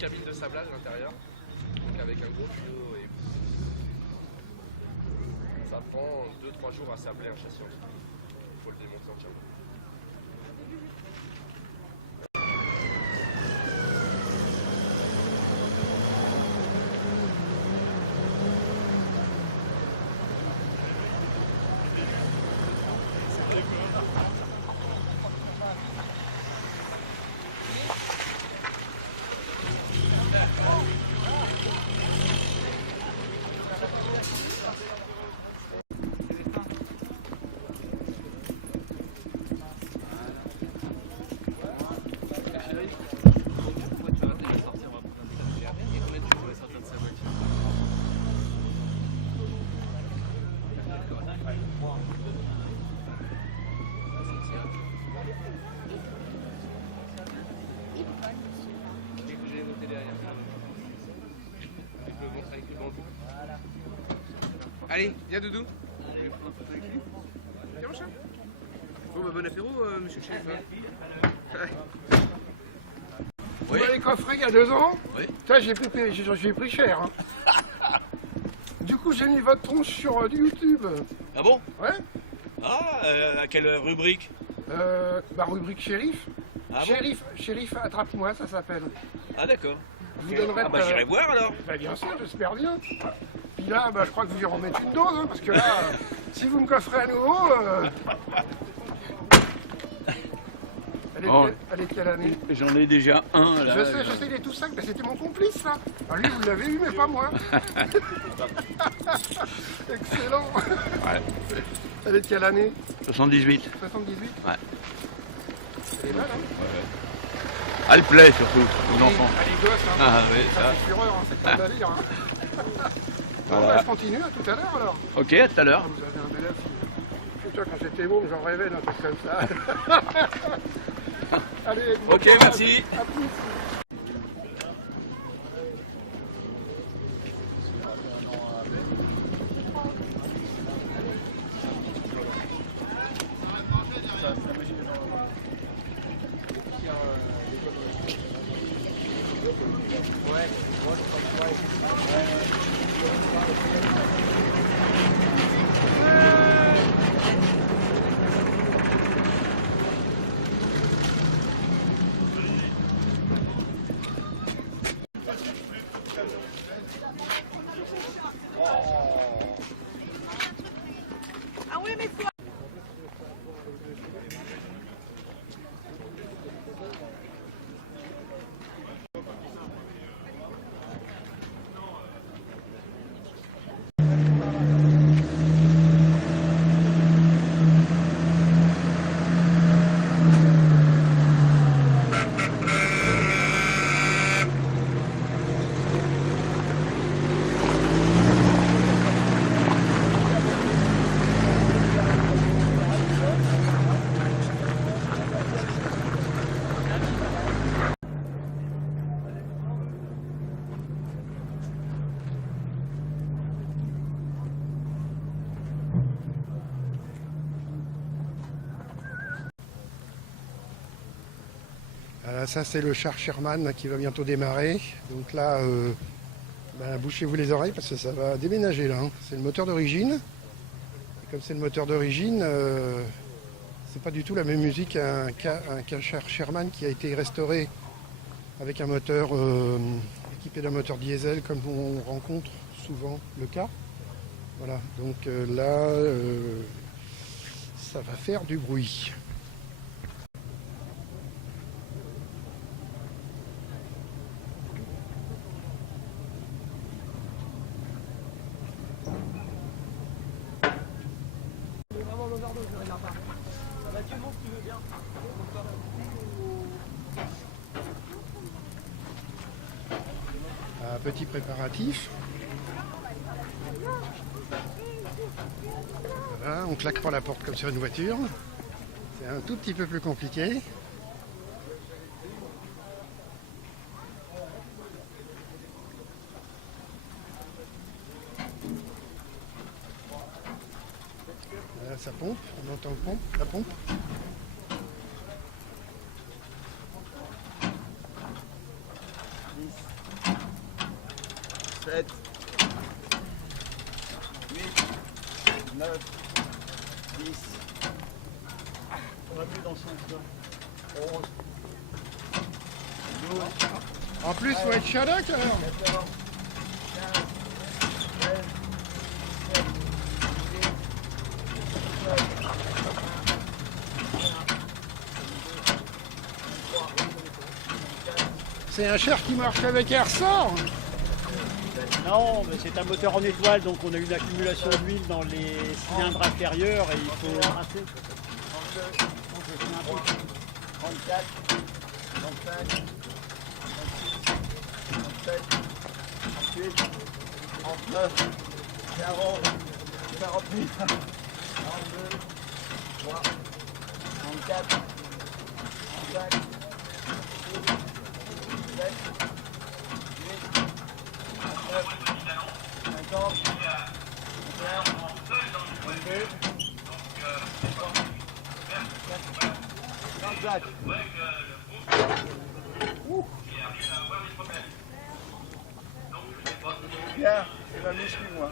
cabine de sablage à l'intérieur, donc avec un gros tuyau et ça prend 2-3 jours à sabler un châssis. Il faut le démonter entièrement. Allez, viens Doudou. Viens mon chat. Bon bah bon apéro monsieur le chef. Oui. Les coffrets il y a 2 ans. Oui. J'ai pris cher. Hein. Du coup j'ai mis votre tronche sur YouTube. Ah bon? Ouais. Ah, à quelle rubrique? Rubrique shérif. Ah bon? Shérif attrape-moi ça s'appelle. Ah d'accord. Je vous donnerai. Ah bah j'irai voir alors. Bah, bien sûr, j'espère bien. Puis là, je crois que vous y remettez une dose, hein, parce que là, si vous me coffrez à nouveau... Elle est de quelle année? J'en ai déjà un là. Je sais, il est tout sec, mais c'était mon complice ça. Alors, lui, vous l'avez eu, mais pas moi. Excellent. Ouais. Elle est de quelle année? 78. 78? Ouais. Elle est mal, hein? Ouais. Elle plaît surtout aux enfants. Elle est gosse, hein. Ah oui, Ça ça. fait fureur, hein, c'est pas délire. Hein. Voilà. Je continue, à tout à l'heure alors. Ok, à tout à l'heure. Vous avez un bel œuf. Putain, quand j'étais môme, j'en rêvais d'un truc comme ça. Allez, bon Ok, courage. merci. À plus. Ça c'est le char Sherman qui va bientôt démarrer. Donc là, bouchez-vous les oreilles parce que ça va déménager là. Hein. C'est le moteur d'origine. Et comme c'est le moteur d'origine, c'est pas du tout la même musique qu'un char Sherman qui a été restauré avec un moteur équipé d'un moteur diesel comme on rencontre souvent le cas. Voilà, donc là, ça va faire du bruit. Petit préparatif. Voilà, on claque pas la porte comme sur une voiture. C'est un tout petit peu plus compliqué. Là, ça pompe, on entend la pompe. 7, 8, 9, 10. On va mieux dans ce sens-là. 11, 12, En plus, faut être Shadok alors. 14, 15, 16, 17, 18, 19, 20, C'est un char qui marche avec air ressort. Non, mais c'est un moteur en étoile, donc on a une accumulation d'huile dans les cylindres inférieurs et il faut rincer. 32, 33, 34, 35, 36, 37, 38, 39, 40, 48, 42, 3, 34, 35, 37, 8, 9, 50, 51, 22, 24. Bien, c'est la muscu moi.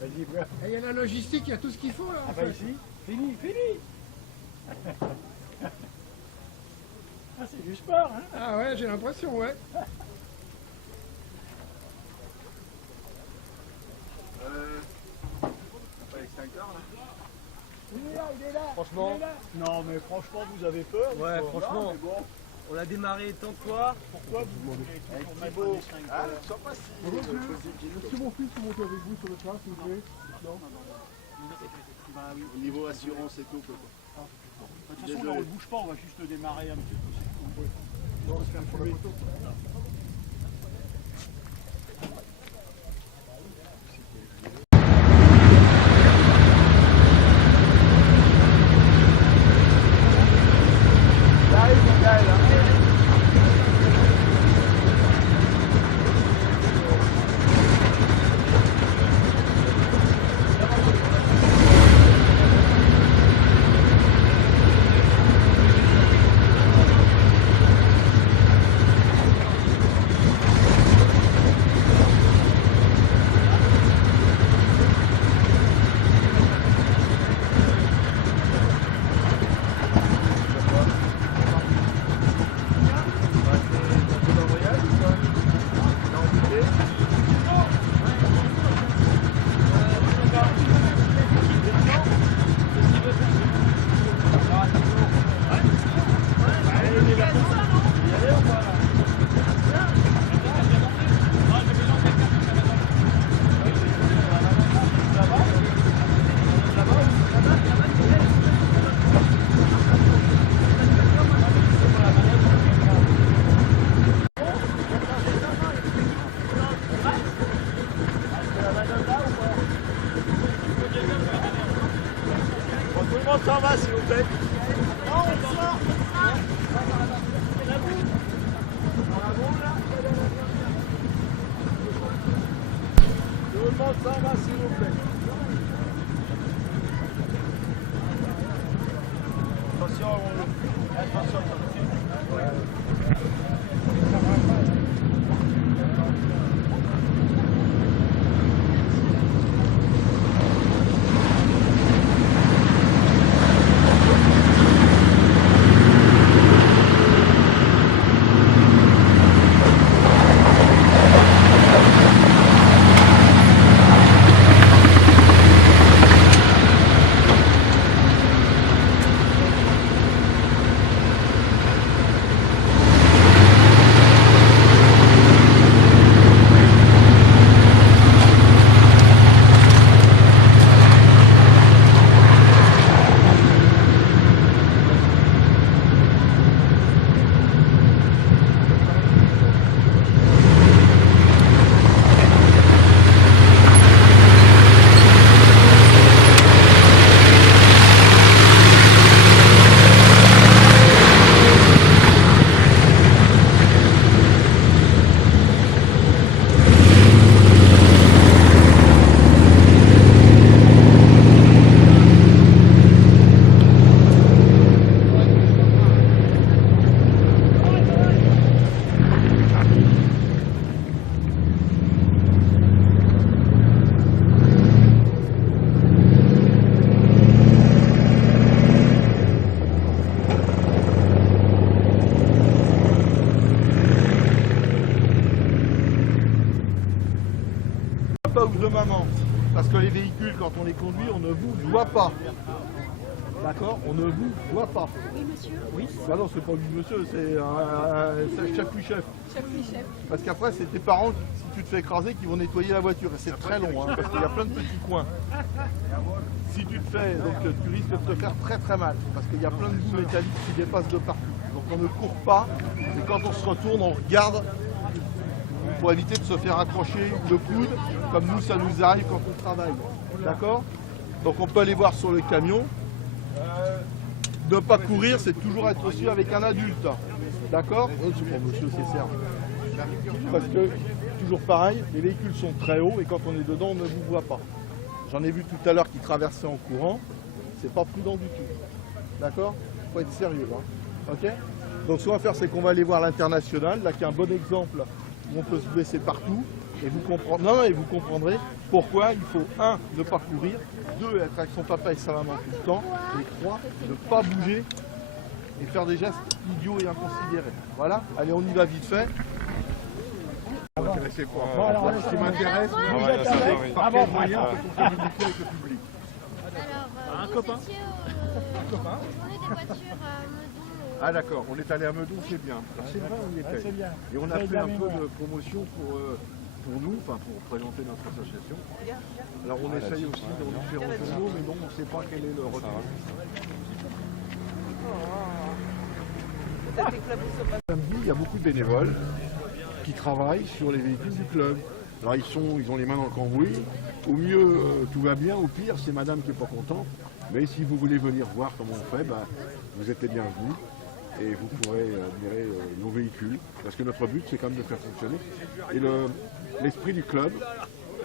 Vas-y, bois. Et il y a la logistique, il y a tout ce qu'il faut là. En Ah bah fait. ici, fini. Ah, c'est du sport, hein? Ah ouais, j'ai l'impression, ouais. Pas l'extincteur là. Il est là. Franchement, Non, mais franchement, vous avez peur? ouais, ou pas? franchement, Non, mais bon. on a démarré tant de fois. Pourquoi vous voulez Avec toujours mettre Thibaut. un extincteur? Ah, je sais pas si Est-ce que mon fils peut monter avec vous sur le train, s'il vous plaît? Bah oui. au niveau assurance et tout quoi. De toute façon, là, on ne bouge pas, on va juste le démarrer un petit peu. c'est tout. On va se faire pour la photo. Tout le monde s'en va s'il vous plaît. Tout le monde s'en va s'il vous plaît. Attention, Parce que les véhicules, quand on les conduit, on ne vous voit pas. D'accord? On ne vous voit pas. Oui, monsieur. Oui. Bah non, c'est pas du monsieur, c'est chef ou chef. Chef, oui, chef. Parce qu'après, c'est tes parents, si tu te fais écraser, qui vont nettoyer la voiture. Et c'est très long, hein, parce qu'il y a plein de petits coins. Si tu te fais, donc tu risques de te faire très très mal. Parce qu'il y a plein de bouts métalliques qui dépassent de partout. Donc on ne court pas. Et quand on se retourne, on regarde pour éviter de se faire accrocher le coude, comme nous, ça nous arrive quand on travaille. D'accord? Donc on peut aller voir sur le camion. Ne pas courir, c'est toujours être reçu avec un adulte. D'accord? C'est pour monsieur, c'est certes. Parce que, toujours pareil, les véhicules sont très hauts et quand on est dedans, on ne vous voit pas. J'en ai vu tout à l'heure qui traversaient en courant. C'est pas prudent du tout. D'accord? Faut être sérieux. Hein. Ok? Donc ce qu'on va faire, c'est qu'on va aller voir l'international, là qui est un bon exemple où on peut se blesser partout. Et vous comprendrez, et vous comprendrez pourquoi il faut, 1, ne pas courir, 2, être avec son papa et sa maman tout le temps, et 3, ne pas bouger et faire des gestes idiots et inconsidérés. Voilà, allez, on y va vite fait. Ce qui m'intéresse, c'est par quel moyen on peut communiquer avec le public. Alors, Un copain. Tournée des voitures à Meudon. Ah d'accord, on est allé à Meudon, c'est bien. Alors, c'est vrai, on y était. c'est bien. Et on a fait un peu de promotion pour nous, enfin pour présenter notre association. Alors on essaye aussi dans différents journaux, mais non, on ne sait pas quel est le retour. Samedi, il y a beaucoup de bénévoles qui travaillent sur les véhicules du club. Alors ils ont les mains dans le cambouis. Au mieux, tout va bien. Au pire, c'est madame qui n'est pas contente. Mais si vous voulez venir voir comment on fait, vous êtes les bienvenus. Et vous pourrez admirer nos véhicules. Parce que notre but, c'est quand même de faire fonctionner. Et l'esprit du club,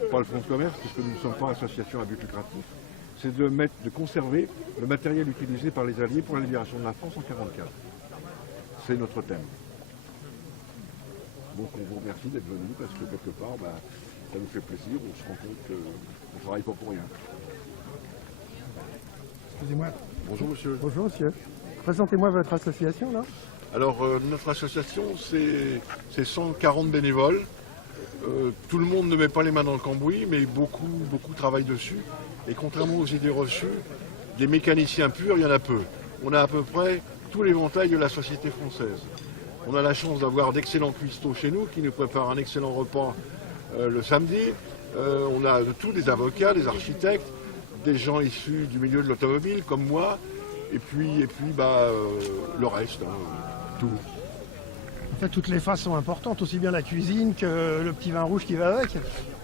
pas le fonds de commerce, puisque nous ne sommes pas association à but lucratif, c'est de conserver le matériel utilisé par les Alliés pour la libération de la France en 1944. C'est notre thème. Donc on vous remercie d'être venus parce que quelque part, ça nous fait plaisir, on se rend compte qu'on ne travaille pas pour rien. Excusez-moi. Bonjour monsieur. Bonjour monsieur. Présentez-moi votre association là. Alors notre association c'est 140 bénévoles. Tout le monde ne met pas les mains dans le cambouis, mais beaucoup travaillent dessus. Et contrairement aux idées reçues, des mécaniciens purs, il y en a peu. On a à peu près tout l'éventail de la société française. On a la chance d'avoir d'excellents cuistots chez nous qui nous préparent un excellent repas le samedi. On a de tous des avocats, des architectes, des gens issus du milieu de l'automobile comme moi, et puis le reste, tout. En fait, toutes les phases sont importantes, aussi bien la cuisine que le petit vin rouge qui va avec.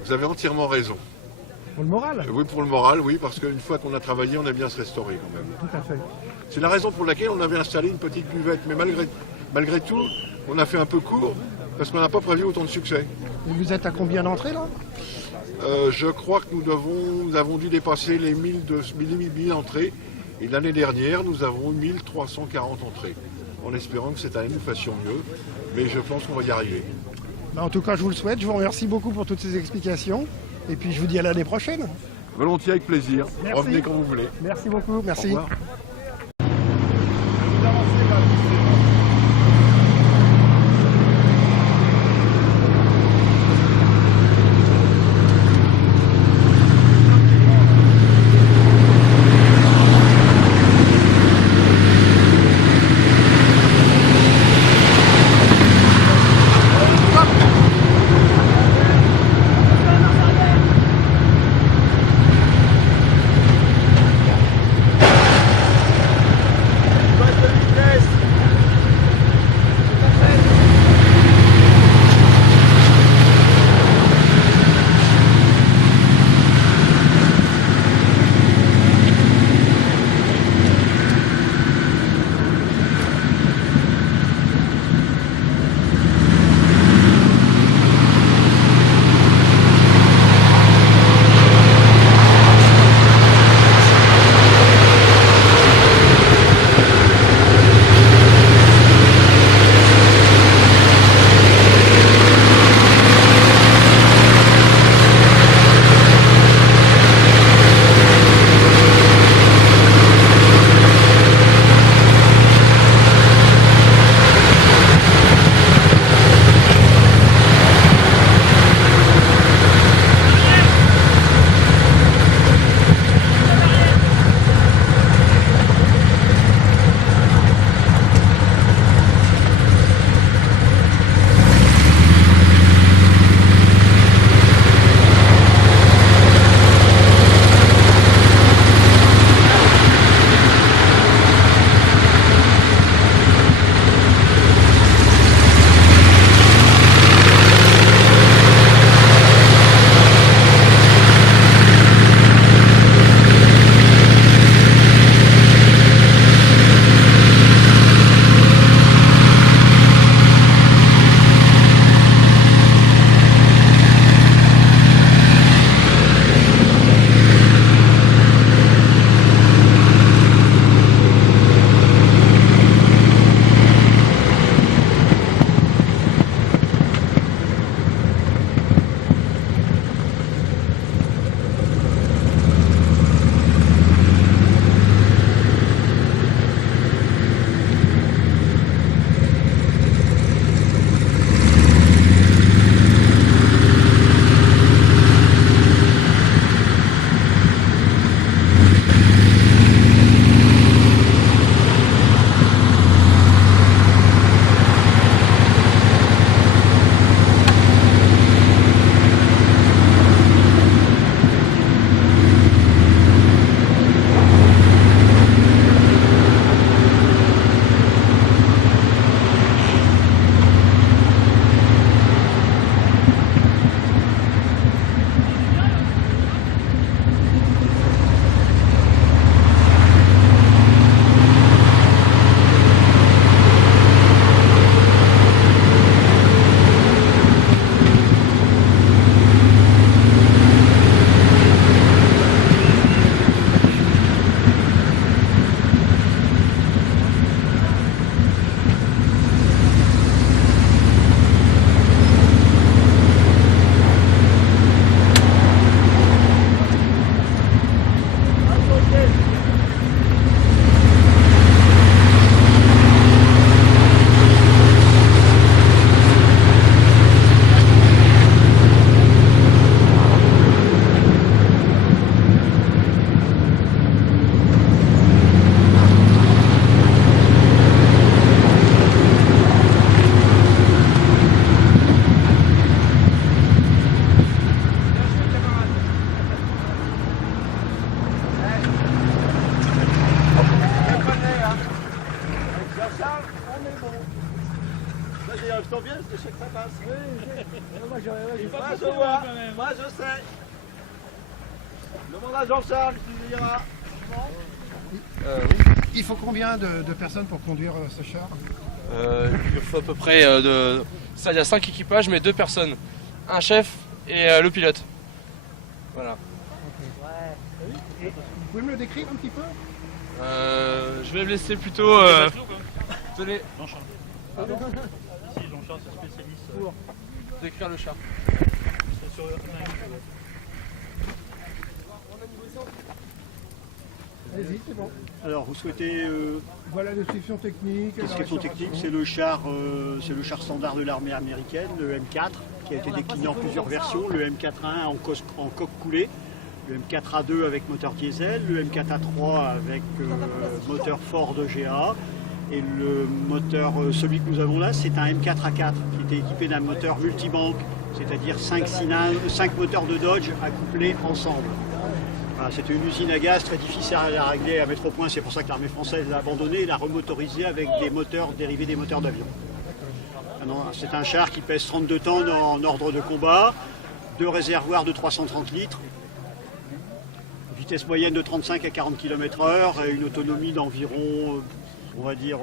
Vous avez entièrement raison. Pour le moral. Oui, pour le moral, oui, parce qu'une fois qu'on a travaillé, on aime bien se restaurer quand même. Tout à fait. C'est la raison pour laquelle on avait installé une petite buvette, mais malgré tout, on a fait un peu court, parce qu'on n'a pas prévu autant de succès. Et vous êtes à combien d'entrées là? Je crois que nous avons dû dépasser les 1000 entrées, et l'année dernière, nous avons eu 1340 entrées, en espérant que cette année nous fassions mieux, mais je pense qu'on va y arriver. En tout cas, je vous le souhaite, je vous remercie beaucoup pour toutes ces explications, et puis je vous dis à l'année prochaine. Volontiers, avec plaisir. Merci. Revenez quand vous voulez. Merci beaucoup, merci. Au revoir. je sais que ça passe. Moi, Moi, je vois. Moi, je sais. Demande à Jean-Charles qui dira. Il faut combien de personnes pour conduire ce char? Il faut à peu près ça, il y a 5 équipages, mais 2 personnes. Un chef et le pilote. Voilà. Vous pouvez me le décrire un petit peu? Je vais me laisser plutôt. Tenez, Jean-Charles. Si, Jean-Charles, c'est spécialiste. pour décrire le char. C'est sur Allez-y, c'est bon. Alors, vous souhaitez Voilà la description technique. la description technique, restauration. c'est le char standard de l'armée américaine, le M4, qui a été décliné en plusieurs versions, le M4A1 en coque coulée, le M4A2 avec moteur diesel, le M4A3 avec moteur Ford GA, et le moteur, celui que nous avons là, c'est un M4A4 qui était équipé d'un moteur multibanque, c'est-à-dire 5 moteurs de Dodge accouplés ensemble. Voilà, c'était une usine à gaz très difficile à régler, à mettre au point, c'est pour ça que l'armée française l'a abandonné et l'a remotorisé avec des moteurs dérivés des moteurs d'avion. C'est un char qui pèse 32 tonnes en ordre de combat, 2 réservoirs de 330 litres, vitesse moyenne de 35 à 40 km/h et une autonomie d'environ, on va dire,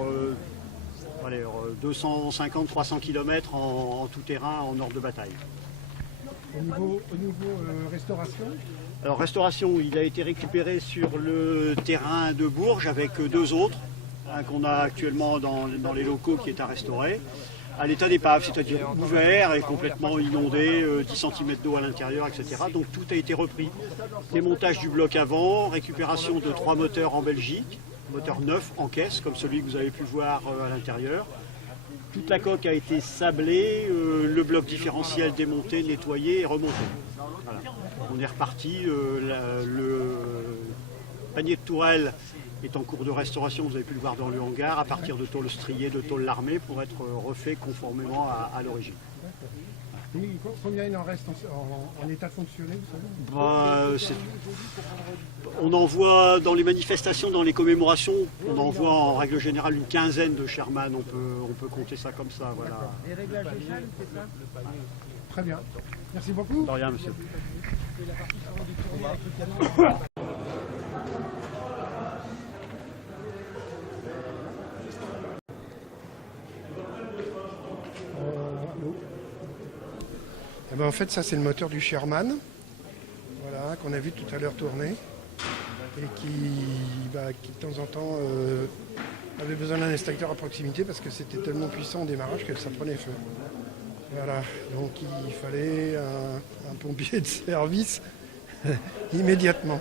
250-300 km en tout terrain en ordre de bataille. Au niveau restauration? Alors restauration, il a été récupéré sur le terrain de Bourges avec 2 autres, qu'on a actuellement dans les locaux qui est à restaurer, à l'état d'épave, c'est-à-dire ouvert et complètement inondé, 10 cm d'eau à l'intérieur, etc. Donc tout a été repris. Démontage du bloc avant, récupération de 3 moteurs en Belgique, moteurs neufs en caisse, comme celui que vous avez pu voir à l'intérieur. Toute la coque a été sablée, le bloc différentiel démonté, nettoyé et remonté. Voilà. On est reparti, le panier de tourelle est en cours de restauration, vous avez pu le voir dans le hangar, à partir de tôles striées, de tôles larmées, pour être refait conformément à l'origine. Combien il en reste en état de fonctionner, vous savez? On en voit dans les manifestations, dans les commémorations, on en voit en règle générale une quinzaine de Sherman, on peut compter ça comme ça. Voilà. Les réglages échelles, c'est ça? Très bien. Merci beaucoup. De rien, monsieur. Eh ben, en fait, ça c'est le moteur du Sherman, voilà, qu'on a vu tout à l'heure tourner et qui de temps en temps avait besoin d'un extincteur à proximité parce que c'était tellement puissant au démarrage que ça prenait feu. Voilà, donc il fallait un pompier de service immédiatement.